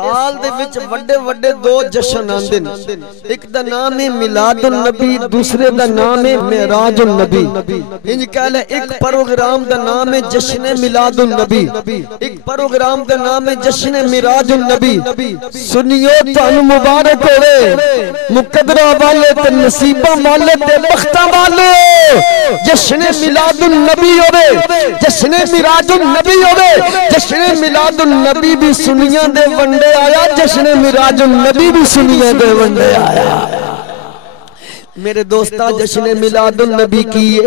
سال دے وچ وڈے وڈے دو جشن آندن، ایک دا نام ہے میلاد النبی، دوسرے دا نام ہے معراج النبی۔ انج کہہ لے ایک پروگرام دا نام ہے جشن میلاد النبی، ایک پروگرام دا نام ہے جشن معراج النبی۔ سنیو تانوں مبارک ہوئے مقدرہ والے تے نصیبہ والے تے بختہ والے، جشن میلاد النبی ہوئے، جشن معراج النبی ہوئے۔ جشن میلاد النبی بھی سنیاں دے ونڈے آیا، جشن معراج النبی بھی سنیاں دے ونڈے آیا۔ میرے دوستہ جشن میلاد النبی کیے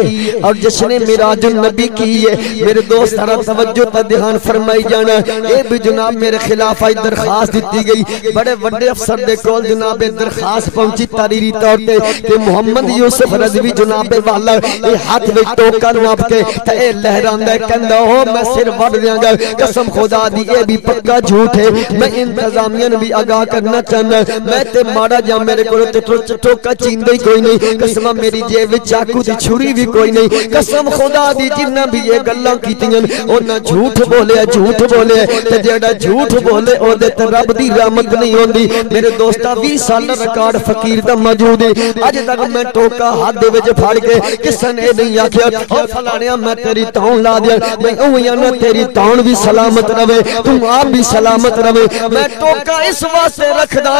اور جشن معراج النبی کیے۔ میرے دوست ذرا توجہ تا دھیان فرمائی جانا، اے بھی جناب میرے خلاف آئی درخواست دیتی گئی، بڑے بڑے افسر دے کول جناب درخواست پہنچی تاریری طور پہ کہ محمد یوسف رضوی جناب والا اے ہاتھ میں ٹوکا نواب کے تے لہران دے کندہ ہو میں سر وڑ دیاں گا، قسم خدا دی اے بھی پکا جھوٹ ہے۔ میں انتظامیہ بھی آگاہ کرنا چاہنا، میں تے مارا جا میرے کو ٹوکا چیندے کوئی نہیں، قسم میری جیب چاکو دی چھری بھی کوئی نہیں، قسم خدا دی جنہ بھی یہ گلاں کیتیاں اور نہ جھوٹ بولے جھوٹ بولے تے جیڑا جھوٹ بولے او دے تے رب دی رحمت نہیں ہوندی۔ میرے دوستا 20 سال ریکارڈ فقیر دا موجود ہے، اج تک میں ٹوکا ہاتھ دے وچ پھڑ کے کسے نے نہیں آکھیا او فلانیا میں تیری تاؤں لا دیا، میں اویاں نہ تیری تاؤں بھی سلامت رہے، تم آپ بھی سلامت رہے۔ میں ٹوکا اس واسطے رکھدا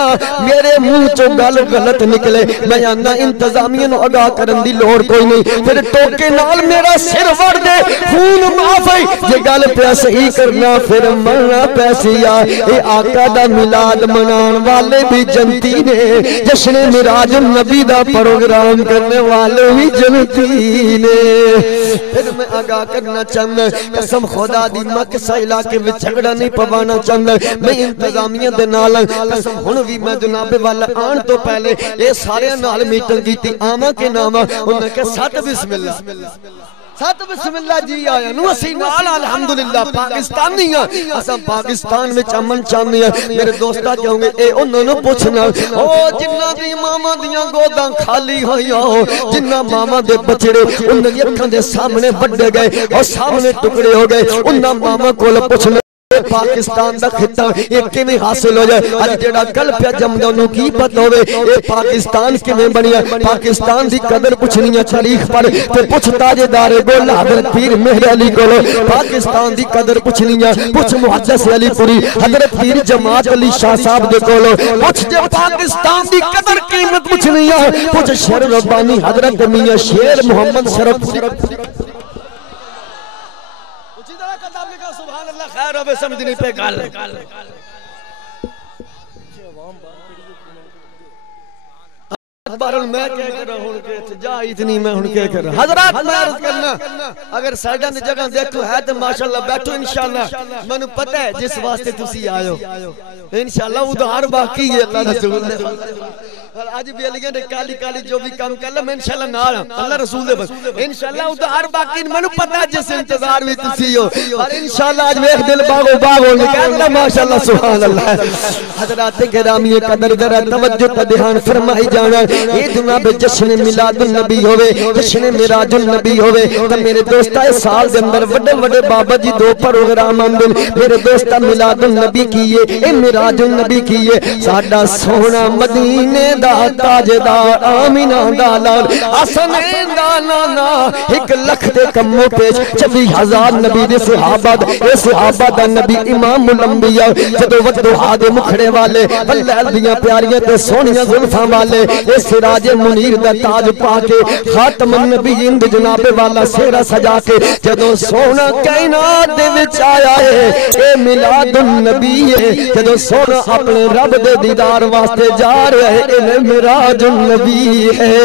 میرے منہ چوں گل غلط نکلے، میں آنا انتظامیہ نو آگاہ کرن دی لوڑ کوئی نہیں، پھر ٹوکے نال میرا سر وڑ دے خون معاف ہے، یہ گل پہ صحیح کرنا پھر مرنا پیسیا۔ اے آقا دا میلاد منان والے بھی جنتی نے، جشن معراج النبی دا پروگرام کرنے والے بھی جنتی نے۔ پھر میں آگاہ کرنا چاہنا، قسم خدا دی میں کسا علاقے میں جھگڑا نہیں پوانا چاہنا، میں انتظامیہ دے نال قسم ہنوی میں جناب والا آن تو پہلے اے سارے نال میٹنگ کی تھی آمہ کے نامہ، انہوں نے کہا سات بسم اللہ، سات بسم اللہ جی آیا نو اسی نال الحمدللہ پاکستانی ہیں، اساں پاکستان میں چمن چاہنے ہیں۔ میرے دوستہ کہوں گے اے انہوں نے پوچھنا او جنہ دی ماما دیاں گوداں خالی ہوئی ہو، جنہ ماما دے بچڑے انہوں نے اکھاں دے سامنے بڑھے گئے اور سامنے ٹکڑے ہو گئے، انہوں ماما کو پوچھنا پاکستان دا خطہ ایک کیویں حاصل ہو جائے، اج جڑا کل پیا جمدا انہوں کی پتہ ہوئے اے پاکستان کیویں بنیا۔ پاکستان دی قدر پوچھنی ہے تاریخ پر تے پوچھ تاجدار گول حضرت پیر مہر علی کولو، پاکستان دی قدر پوچھنی ہے پوچھ محدث علی پوری حضرت پیر جماعت علی شاہ صاحب دے کولو، پوچھ جے پاکستان دی قدر قیمت پوچھنی ہے پوچھ شیر ربانی حضرت میاں شیر محمد شرف سبحان اللہ خیر ہوئے سمجھ نہیں پہ گال بارل میں کہہ کر رہا ہوں کہ جا اتنی میں ہوں کہہ کر رہا حضرات میں عرض کرنا اگر سائیڈان دی جگہ دیکھو ہے تو ماشاءاللہ بیٹھو انشاءاللہ میں نے پتہ ہے جس واسطے تسی آئے ہو انشاءاللہ ادھار باقی ہے اللہ رسول نے آج بھی علیہ نے کالی کالی جو بھی کام کر لیں میں انشاءاللہ نہ آ رہا اللہ رسول دے بس انشاءاللہ ادھار باقی میں نے پتہ ہے جس انتظار میں تسی ہو اور انشاءاللہ آج میں ایک دل باغ و باغ ہونے کہنا ماشاءاللہ سبحان اللہ حضرات گرامی قدر ذرا توجہ تا دھیان فرمائی جانا اے جناب جشن میلاد النبی ہوئے جشن معراج النبی ہوئے تو میرے دوستہ اس سال دے اندر وڈے وڈے بابا جی دو پروگرام آندن میرے دوستہ میلاد النبی کیے اے معراج النبی کیے ساڈا سونا مدینے دا تاجدار آمینہ دا لال حسنین دا نانا 1 لکھ دے کمو پیش 24,000 نبی دے صحابہ اے صحابہ دا نبی امام الانبیاء جدو ودوحا دے مکھڑے والے واللیل دیاں پیاریاں تے سونیاں ظلفاں والے اے سراج منیر دا تاج پاکے خاتم النبیین دے جناب والا سیرہ سجا کے جدو سونا کائنات دے وچ آیا ہے اے میلاد النبی ہے جدو سونا اپنے رب دے دیدار واسطے جا رہے اے معراج النبی ہے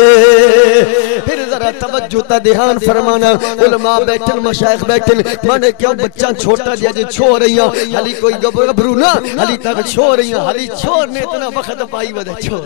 پھر ذرا توجہ تا دھیان فرمانا علماء بیٹھن مشایخ بیٹھن مانے کیوں بچہ چھوٹا دیا جے چھو رہی ہیں حالی کوئی گبرو نا حالی تک چھو رہی ہیں حالی چھوڑنے اتنا وقت پائی ودے چھو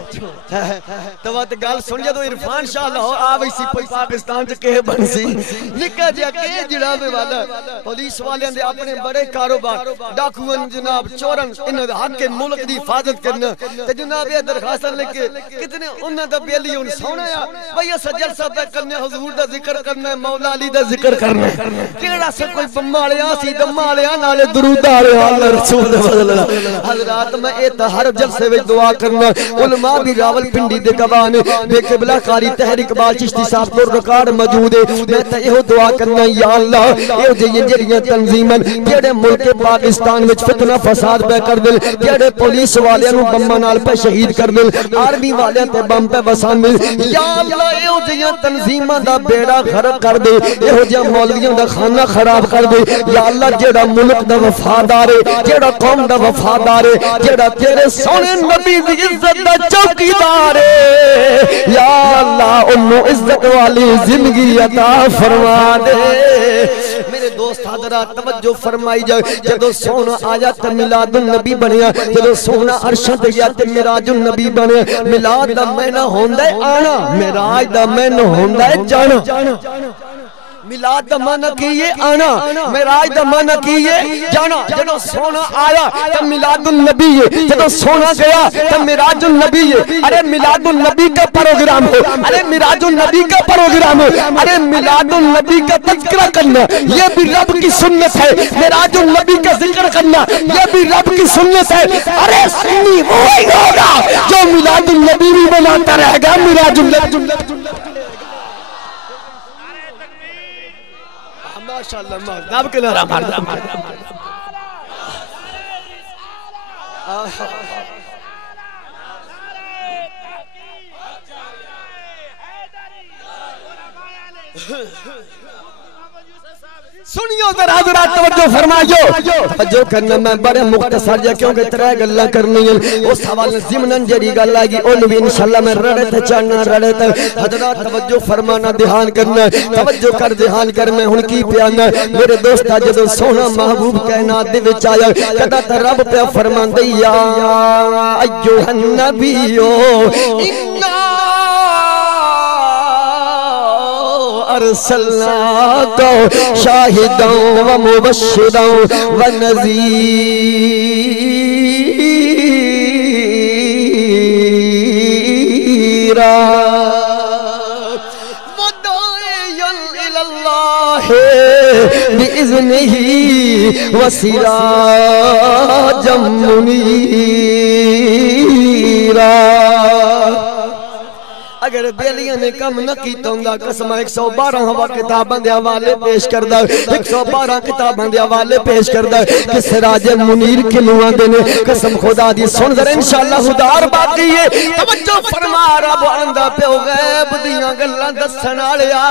تو وقت گال سن جا تو عرفان شاہ لاہو آوئی سی پوئی پاکستان سے کہے بن سی نکہ جا کہ جڑابے والا پولیس والیاں دے اپنے بڑے کاروبار ڈاکوان جناب چورن انہوں دے حق کے ملک دی حفاظت کرنا تے جناب یہ درخواستن لکھے کتنے انہوں دا بیلی ان سونا یا بھئی ایسا جلسہ پہ کرنے حضور دا ذکر کرنا ہے مولا علی دا ذکر کرنا ہے کیڑا سے کوئی بمالیاں سی دمالیاں نالے درود آلے اللہ رسول فضل اللہ حضرات میں ایتا ہر جلسے وچ دعا کرنا علماء بھی راول پنڈی دے گواہ نے بے قبلہ قاری طاہر اقبال چشتی صاحب کو ریکارڈ موجود ہے میں تے یہ دعا کرنا یا اللہ یہ جڑیاں تنظیماں جڑے ملک پاکستان وچ فتنہ فساد پہ کر دل جڑے پولیس والیاں نو بماں نال پہ شہید کر دل آرمی والیاں تے بم پہ وسان دل یا اللہ یہ جڑیاں تنظیماں دا بیڑا غرق کر دے یہ جڑا مولویاں دا خانہ خراب کر دے یا اللہ جڑا ملک دا وفادار ہے جڑا قوم دا وفادار ہے جڑا تیرے سونے نبی دی عزت دا چوکیدار ہے یا اللہ انہوں عزت والی زندگی عطا فرما دے میرے دوست حضرات توجہ فرمائی جائے جدو سونا آیا تے میلاد النبی بنیا جدو سونا عرشاں تے گیا تے معراج النبی بنیا میلاد دا معنی ہوندا ہے آنا معراج دا معنی ہوندا ہے جانا میلاد دا معنی کیے آنا معراج دا معنی کیے جانا جدو سونا آیا تو میلاد النبی ہے جدو سونا گیا تو معراج النبی ہے ارے میلاد النبی کا پروگرام ہو ارے معراج النبی کا پروگرام ہو ارے میلاد النبی کا تذکرہ کرنا یہ بھی رب کی سنت ہے معراج النبی کا ذکر کرنا یہ بھی رب کی سنت ہے ارے سنی وہی ہوگا جو میلاد النبی بھی بناتا رہے گا معراج النبی ماشاءاللہ ناب کے لہرہ مارد سنیو ذرا حضرات توجہ فرمائیو توجہ کرنا میں بڑے مختصر جا کیونکہ ترائے گلہ کرنی ہے اس حوالے زمنن جری گلہ گی اون بھی انشاءاللہ میں رڑے تھے چاہنا رڑے تھے حضرات توجہ فرمانا دھیان کرنا توجہ کر دھیان کر میں ان کی پیانا میرے دوستہ جدو سونا محبوب کائنات دے وچ آیا کہتا تھا رب پہ فرمان دے یا ایوہ النبیو ارسلناک شاہدا و مبشرا و نذیرا وداعیا الی اللہ بإذنہ و سراجا منیرا اگر بیلیاں نے کم نہ کیتا ہوں گا قسمہ 112 ہوا کتاباں دے حوالے پیش کردہ 112 کتاباں دے حوالے پیش کردہ کہ سراج منیر کلوان دینے قسم خدا دی سن در انشاءاللہ خدار باقی ہے توجہ فرما رب آندہ پہ غیب دیاں گلہ دسن آلیا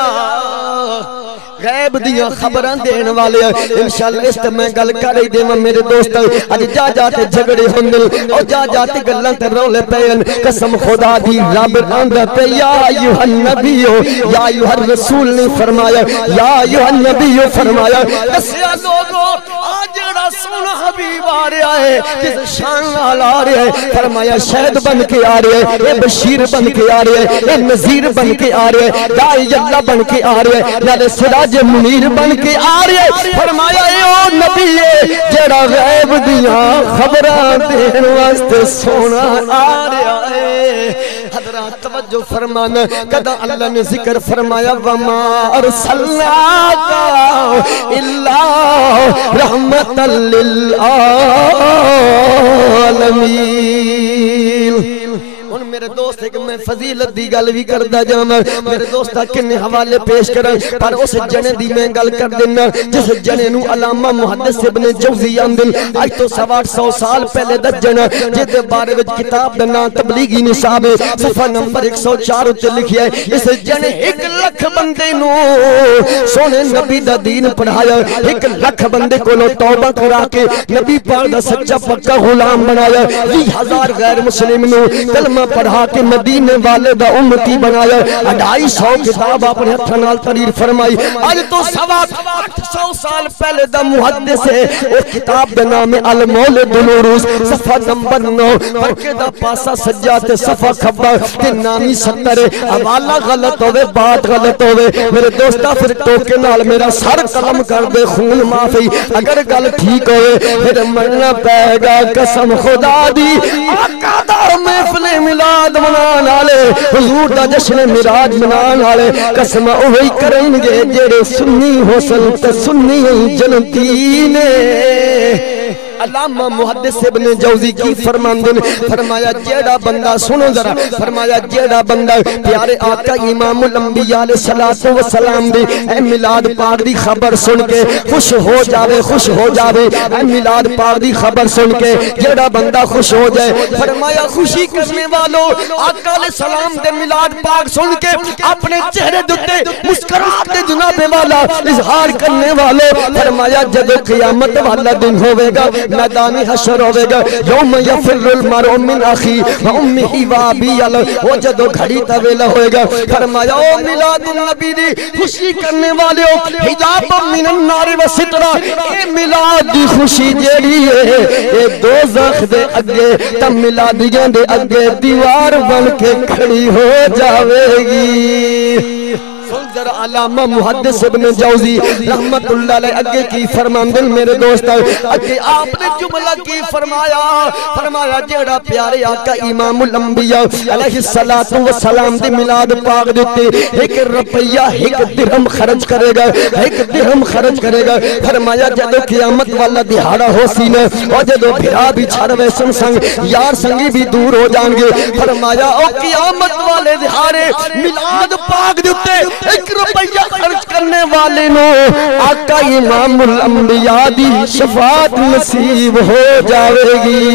غیب دیاں خبران دین والے انشاءاللہ اس تے میں گل کر رہی دے میرے دوست آج جا جاتے جھگڑے ہوندل اور جا جاتے گلہ تے رولے پہن قسم خدا دی رب آندہ پہ یا ایوہ النبیو یا ایوہ الرسول نے فرمایا یا ایوہ النبیو فرمایا کسیا لوگو آجڑا سونا حبیب آ رہا ہے کس شان آل آ رہا ہے فرمایا شہد بن کے آ رہا ہے اے بشیر بن کے آ رہا ہے اے نذیر بن کے آ رہا ہے دائی اللہ بن کے آ رہا ہے نالے سراج منیر بن کے آ رہا ہے فرمایا اے او نبی ہے جڑا غیب دیاں خبران دین واسطے سونا آ رہا ہے حضرات توجہ فرمانا کدا اللہ نے ذکر فرمایا وما ارسلناک الا رحمتا للعالمین میرے دوست ہے کہ میں فضیلت دی گل بھی کردہ جانا میرے دوستہ کنے حوالے پیش کریں پر اس جنے دی میں گل کر دینا جس جنے نو علامہ محدث ابن جوزی اندل آج تو 800 سال پہلے دس جنا جد بارے وچ کتاب دنا تبلیغی نصاب صفحہ نمبر 104 تے لکھی ہے اس جنے 1 لکھ بندے نو سونے نبی دا دین پڑھایا 1 لکھ بندے کو لو توبہ کرا کے نبی پاک دا سچا پکا غلام بنایا 20,000 غیر مسلم نو کلمہ پڑھا کے مدینے والے دا امتی بنایا 250 کتاب اپنے ہتھاں نال تحریر فرمائی آج تو 8 500 سال پہلے دا محدث ہے وہ کتاب دا نام المولد العروس صفحہ نمبر 9 برکے دا پاسا سجا تے صفحہ کھبا تے نامی 70 حوالہ غلط ہوئے بات غلط ہوئے میرے دوستا پھر ٹوکے نال میرا سر قلم کر دے خون معافی اگر گل ٹھیک ہوئے پھر مرنا پائے گا قسم خدا دی آقا دا محفل میلاد منان والے حضور دا جشن میراج منان والے قسم اوہی کریں گے جڑے سنی حسن تے سنی جنتی نے علامہ محدث ابن جوزی کی فرماندن فرمایا جیڑا بندہ سنو ذرا فرمایا جیڑا بندہ پیارے آقا امام الانبیاء علیہ السلام دی اے میلاد پاک دی خبر سن کے خوش ہو جاوے اے میلاد پاک دی خبر سن کے جیڑا بندہ خوش ہو جائے فرمایا خوشی کرنے والوں آقا علیہ السلام دے میلاد پاک سن کے اپنے چہرے دتے مسکراہٹ دے جناب والا اظہار کرنے والوں فرمایا جب قیامت والا دن ہوئے گا میدانی حشر ہوئے گا یوم یفر المرء من اخی و امہ و ابیہ وہ جدو گھڑی طویلہ ہوئے گا فرمایا او میلاد النبی دی خوشی کرنے والے ہو حجاب من النار و سترہ اے میلاد دی خوشی جیڑی ہے اے دوزخ دے اگے تم میلادیاں دے اگے دیوار بن کے کھڑی ہو جاوے گی سنظر علامہ محدث ابن جوزی رحمت اللہ علیہ اگے کی فرماندن میرے دوست اگے آپ نے جملہ کی فرمایا جیڑا پیارے آقا امام الانبیاء علیہ السلام دی میلاد پاک دیتے 1 روپیہ 1 درہم خرچ کرے گا 1 درہم خرچ کرے گا فرمایا جدو قیامت والا دہاڑا ہو سینہ اور جدو بھرا بھی چھڑوے سنگ یار سنگی بھی دور ہو جان گے فرمایا او قیامت والے دہاڑے میلاد پاک دیتے 1 روپیہ خرچ کرنے والے نو آقا امام الانبیاء دی شفاعت نصیب ہو جاوے گی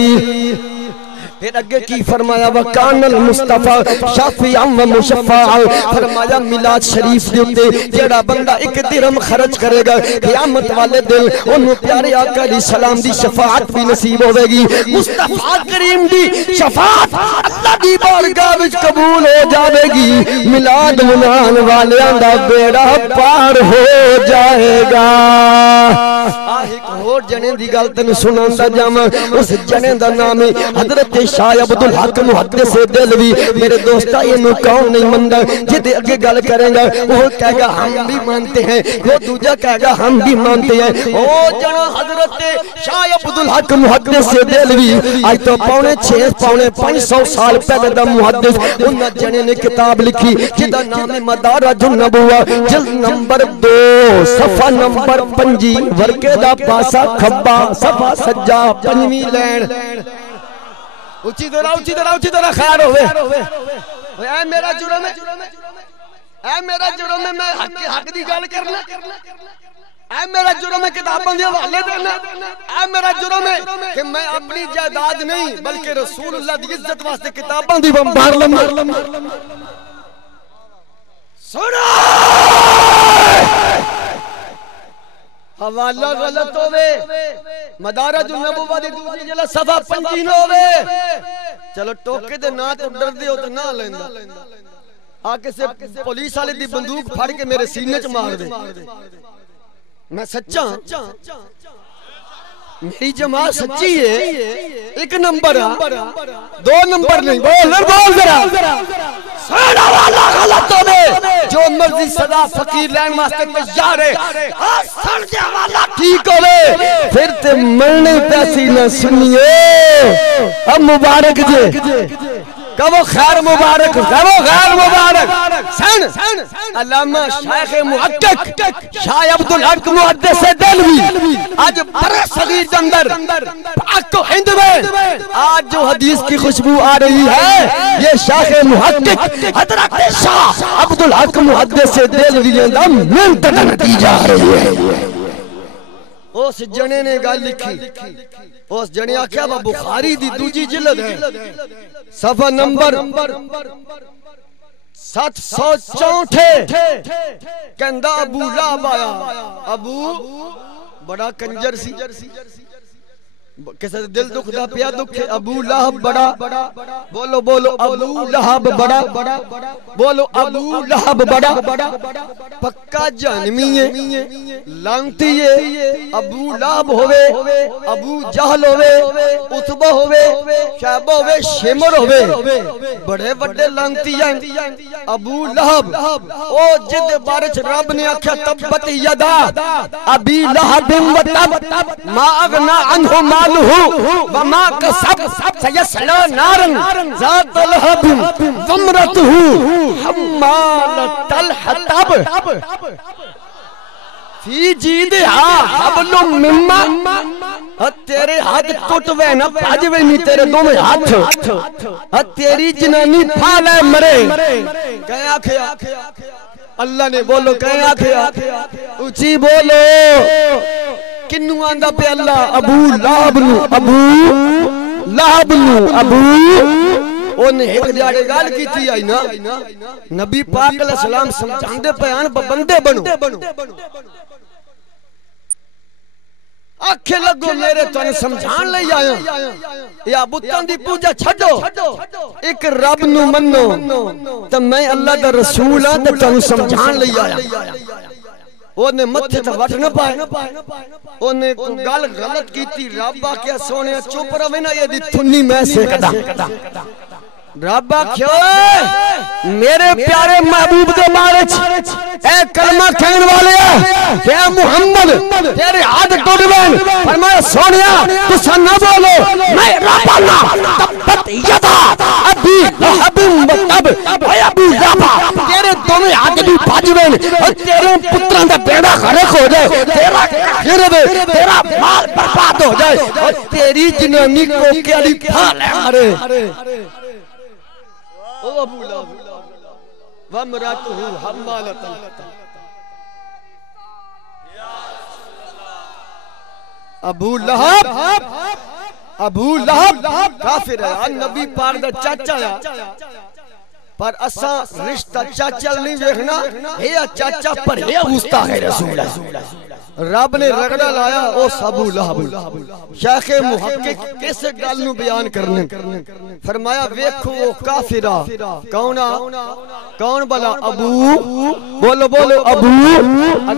پھر اگے کی فرمایا وَقَانَ الْمُصْطَفَى شَافِعًا وَمُشَفَّعًا فرمایا میلاد شریف دیتے جیڑا بندہ 1 درہم خرچ کرے گا قیامت والے دل انہوں پیارے آقا علیہ السلام دی شفاعت بھی نصیب ہوئے گی مصطفیٰ کریم دی شفاعت اللہ دی بارگاہ وچ قبول ہو جاوے گی میلاد منان والے آندہ بیڑا پار ہو جائے گا ایک اور جنے دی گالتن سناندہ جامع اس جنے دا نامی حضرت شاہ عبدالحق محدث دلوی میرے دوستہ یہ نو کون نہیں مندہ جدے اگے گل کریں گا وہ کہے گا ہم بھی مانتے ہیں وہ دوجہ کہے گا ہم بھی مانتے ہیں او جنا حضرت شاہ عبدالحق محدث دلوی آج تو پونے 500 سال پہلے دا محدث انہا جنے نے کتاب لکھی جدہ نام مدارج النبوہ جلد نمبر 2 صفحہ نمبر 5 ورکے دا پاسا کھبا صفحہ سجا 5ویں لین اچھی طرح خیر ہوئے اے میرا جرم ہے میں حق دی گل کرنا اے میرا جرم ہے کتاباں دے حوالے دینا اے میرا جرم ہے کہ میں اپنی جائیداد نہیں بلکہ رسول اللہ دی عزت واسطے کتاباں دی بمبار لما سنا حوالہ غلط ہوئے مدارج النبوہ دی دوسری جلہ صفحہ 5 ہوئے چلو ٹوکے دے نہ تو ڈر دے ہو تو نہ لیندہ آکے سے پولیس والے دی بندوق پھاڑ کے میرے سینے چ مار دے میں سچا میری جماعت سچی ہے 1 نمبر 2 نمبر نہیں بول ذرا سونا والا غلط ہوئے جو مرضی صدا فقیر لین واسطے تیار ہے سن جا والا ٹھیک ہوئے پھر تے مرنے پیسی نہ سنیے اب مبارک جے کہو خیر مبارک سن علامہ شیخ محقق شاہ عبدالحق محدث دلوی آج برے صغیر جندر پاک و ہند میں آج جو حدیث کی خوشبو آ رہی ہے یہ شیخ محقق حضرت شاہ عبدالحق محدث دلوی اندام منتدہ نتیجہ آ رہی ہے اس جنے نے گال لکھی اس جنے آکھیا وہ بخاری دی دوجی جلد ہے صفحہ نمبر 764 کہندہ ابو لاب آیا ابو بڑا کنجر سی کسے دل دکھ دا پیا دکھ ہے ابو لہب بڑا بولو بولو ابو لہب بڑا بولو ابو لہب بڑا پکا جہنمی ہے لانتی ہے ابو لہب ہوئے ابو جہل ہوئے عتبہ ہوئے شیبہ ہوئے شمر ہوئے بڑے بڑے لانتی ہیں ابو لہب او جد بارچ رب نے آکھا تبت یدا ابی لہب و تب ما اغنا عنہ مالہ وما کسب سیسلو نارن ذات لہب ومرتہ حمالت الحطب فی جیدہا حبل مما تیرے ہاتھ ٹوٹوے نہ پاجوے نہیں تیرے دو میں ہاتھ تیری جنانی پھالے مرے کہیں آکھیا اللہ نے بولو کہیں آکھیا اچھی بولو کنو آندہ پہ اللہ ابو لہب نو ابو لہب نو ابو انہیں ایک دیاڑے گال کی تھی آئی نا نبی پاک علیہ السلام سمجھان دے پیان بندے بنو آنکھیں لگو میرے تو انہیں سمجھان لے آیا یا بتان دی پوجا چھڑو ایک رب نو منو تو میں اللہ دا رسول آن تو انہیں سمجھان لے آیا انہیں متھے تا وٹ نہ پائے انہیں گال غلط کی تھی رابا کیا سونے چوپ روے نا یہ دی تھنی میں سے کدا رابا کیوں میرے پیارے محبوب دے بارچ اے کلمہ کہن والے اے محمد تیرے ہاتھ ٹوٹ بین فرمایا سونیا تو سن نہ بولو میں رابا نا تبت یدا ابی لہب و تب اے ابو رابا تیرے دونوں ہاتھ بھی پاج بین اور تیرے پتران دا بیڑا غرق ہو جائے تیرا کھر دے تیرا مال برباد ہو جائے اور تیری جنانی کو کیا لی پھالے مارے او ابو لہب وامراتہ حمالۃ ابو لہب کافر ہے نبی پاک دا چاچا ہے پر اساں رشتہ چاچا نہیں دیکھنا ہے چاچا پر ہے گستاخ رسول ہے رب نے رگڑا لایا او ابو لہب شیخ محقق کیسے گل نو بیان کرنے فرمایا ویکھو وہ کافرہ کون بلا ابو بولو بولو ابو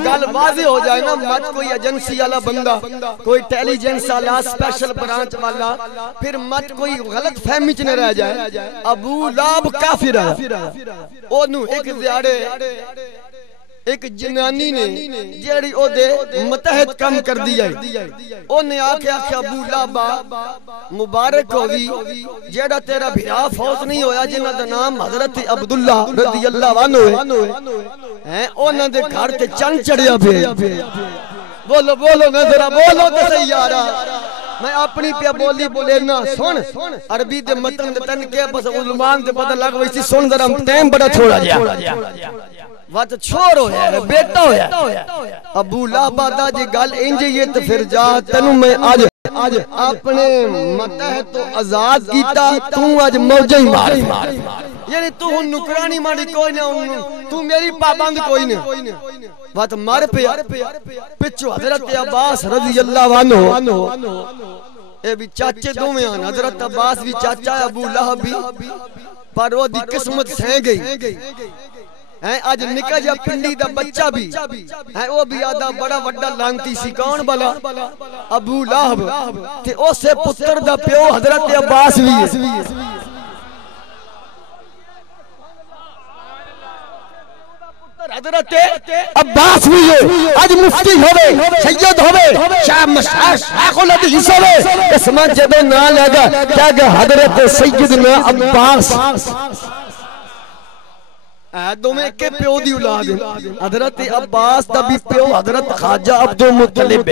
گل واضح ہو جائے نا مت کوئی ایجنسی والا بندہ کوئی انٹیلیجنس والا اسپیشل برانچ والا پھر مت کوئی غلط فہمی چ نہ رہ جائے ابو لہب کافر ہے اونوں ایک دیاڑے ایک جنانی نے جیڑی او دے متحد کم کر دیا انہیں آکھیا کہ ابو لہب مبارک ہوگی جیڑا تیرا بھیرا فوت نہیں ہویا جنہ دا نام حضرت عبداللہ رضی اللہ عنہ ہے انہاں دے گھر تے چند چڑھیا پہ بولو بولو نظرہ بولو تے سیارہ میں اپنی پیا بولی بولینا سن عربی دے متن دے تن کے بس علمان دے پتہ لگ ویسی سن ذرا ٹائم بڑا چھوڑا جا وقت چھوڑ ہویا ہے بیٹا ہویا ابو لہب دا جی گل انجے یہ تو پھر جا تنو میں آج اپنے متحد تو آزاد کیتا تو آج موجہ ہی مار یعنی تو ہن نکرانی ماری کوئی نہ تو میری پابند کوئی نہ وقت مار پیا پچھو حضرت عباس رضی اللہ عنہ اے بھی چاچے دو میں آن حضرت عباس بھی چاچا ہے ابو لہب بھی پر وہ دی قسمت سہیں گئی آج نکا جا پنڈی دا بچہ بھی وہ بھی آدھا بڑا وڈا لانتی سی کون بلا ابو لہب تے او سے پتر دا پیو حضرت عباس بھی ہے حضرت عباس بھی ہے آج مفتی ہوئے سید ہوئے شیخ الحدیث ہوئے اس میں جدو نہ لگا کیا کہ حضرت سیدنا عباس دو میں کے پیو دی اولاد حضرت عباس دا بھی پیو حضرت خواجہ عبدالمطلب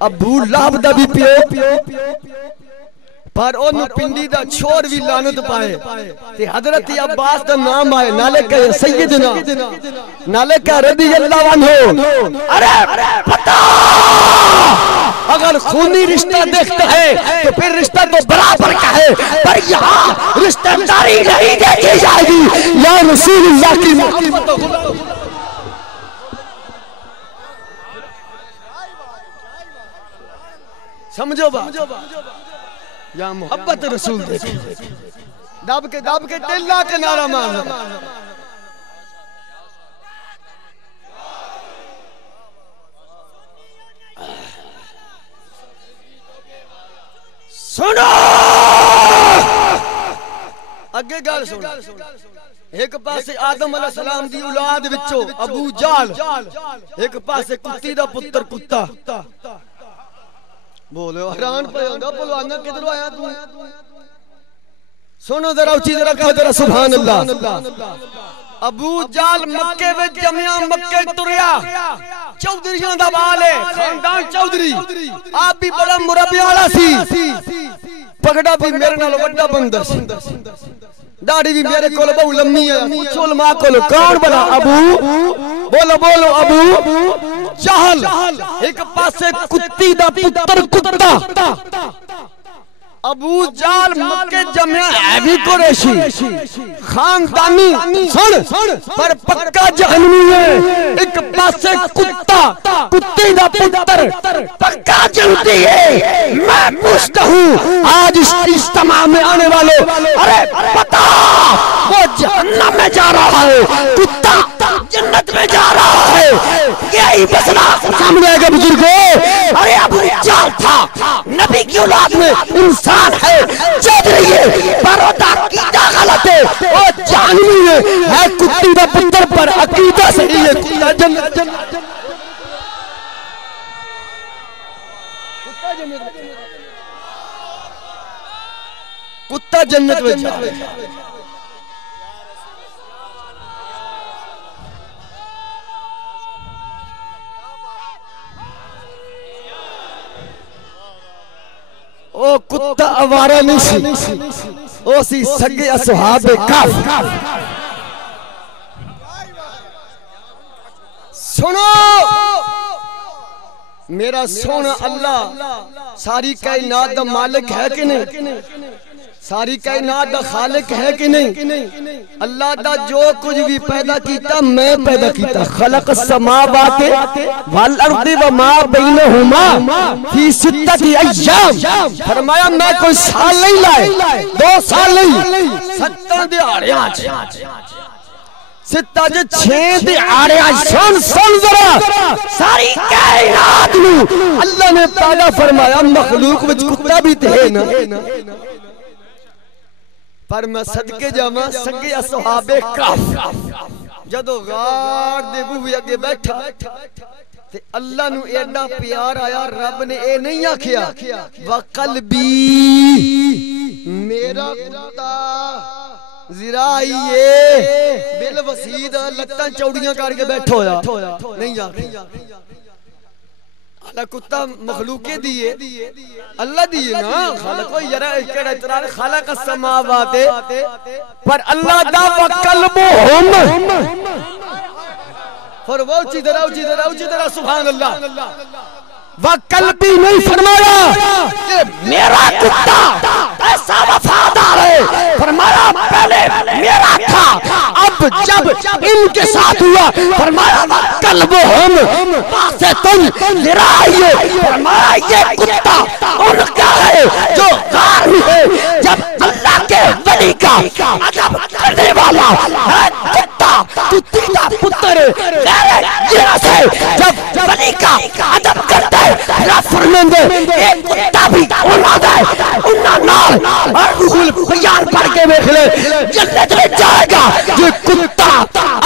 ابو لہب دا بھی پیو پر انہوں پنڈی دا چھوڑ بھی لانت پائے تے حضرت عباس دا نام آئے نالے کہ سیدنا نالے کہ رضی اللہ عنہ ارے پتا اگر خونی رشتہ دیکھتا ہے تو پھر رشتہ تو برابر کا ہے پر یہاں رشتہ داری نہیں دیکھی جائے گی یا رسول اللہ کی محبت سمجھو بات یا محبت رسول دیکھیں دب کے دل لا کے نعرہ مارنا سنو اگے گل سنو ایک پاسے آدم علیہ السلام دی اولاد وچوں ابو جال ایک پاسے کتی دا پتر کتا بولو حیران پہ ہوندا پلوانا کدھروں آیا تو سنو ذرا اونچی ذرا کہو ذرا سبحان اللہ ابو جال مکے وچ جمیا مکے تریا چودھریاں دا بال ہے خاندان چودھری آپ بھی بڑا مربی والا سی پگڑا بھی میرے نال وڈا بندہ سی داڑھی بھی میرے کول بہو لمبی ہے پوچھو علماء کول کون بنا ابو بولو ابو جہل ایک پاسے کتی دا پتر کتا ابو جال مکے جمع ہے بھی قریشی خاندانی سن پر پکا جہنمی ہے ایک پاسے کتا کتے دا پتر پکا جنتی ہے میں پوچھتا ہوں آج اس اجتماع میں آنے والے ارے پتا وہ جہنم میں جا رہا ہے کتا جنت میں جا رہا ہے یہی مسئلہ سامنے آگے بزرگوں ارے ابو جال تھا نبی کی اولاد میں انسان ہے چودھری ہے پر وہ عقیدہ غلط ہے وہ جہنمی ہے کتی دا پتر پر عقیدہ صحیح ہے کتا جنت کتا جنت میں جا او کتا آوارہ نہیں سی او سی سگے اصحاب کاف سنو میرا سونا اللہ ساری کائنات دا مالک ہے کہ نہیں ساری کائنات دا خالق ہے کہ نہیں اللہ دا جو کچھ بھی پیدا کیتا میں پیدا کیتا خلق السماوات والارض وما بینہما فی ستۃ ایام فرمایا میں کوئی سال نہیں لائے 2 سال نہیں 7 دہاڑیاں ستہ جو 6 دہاڑیاں سن ذرا ساری کائنات نو اللہ نے پیدا فرمایا مخلوق وچ کتا بھی تے ہے نا پر میں صدقے جاواں سگے اصحاب کہف جدو غار دے بوئے اگے بیٹھا تے اللہ نو ایڈا پیار آیا رب نے اے نہیں آکھیا وقلبی میرا کتا زرائیے بالوسید لتاں چوڑیاں کر کے بیٹھو ہویا نہیں آکھیا اللہ کتا مخلوقے دیئے اللہ دیئے نا خالق کو یرا کڑا اترار خالق السماوات پر اللہ دا وقلبہم پر وہ اچھی طرح سبحان اللہ وقلبی نہیں فرمایا کہ میرا کتا ایسا وفادار ہے فرمایا پہلے میرا تھا اب جب ان کے ساتھ ہوا فرمایا وقلبہم باستن لرائیے فرمایا یہ کتا ان کا ہے جو غار میں ہے جب اللہ کے ولی کا عجب کرنے والا ہے کتا کتی دا پتر غیر جنس ہے جب ولی کا عجب کرتا ہے رب فرمندے ایک کتا بھی اولاد ہے انہاں نال اور روح بیان پڑھ کے دیکھ لے جنت میں جائے گا یہ کتا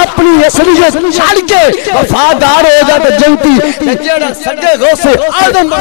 اپنی اصلیت چھڑ کے وفادار ہو جائے تو جنتی جڑا سگے غوث آدم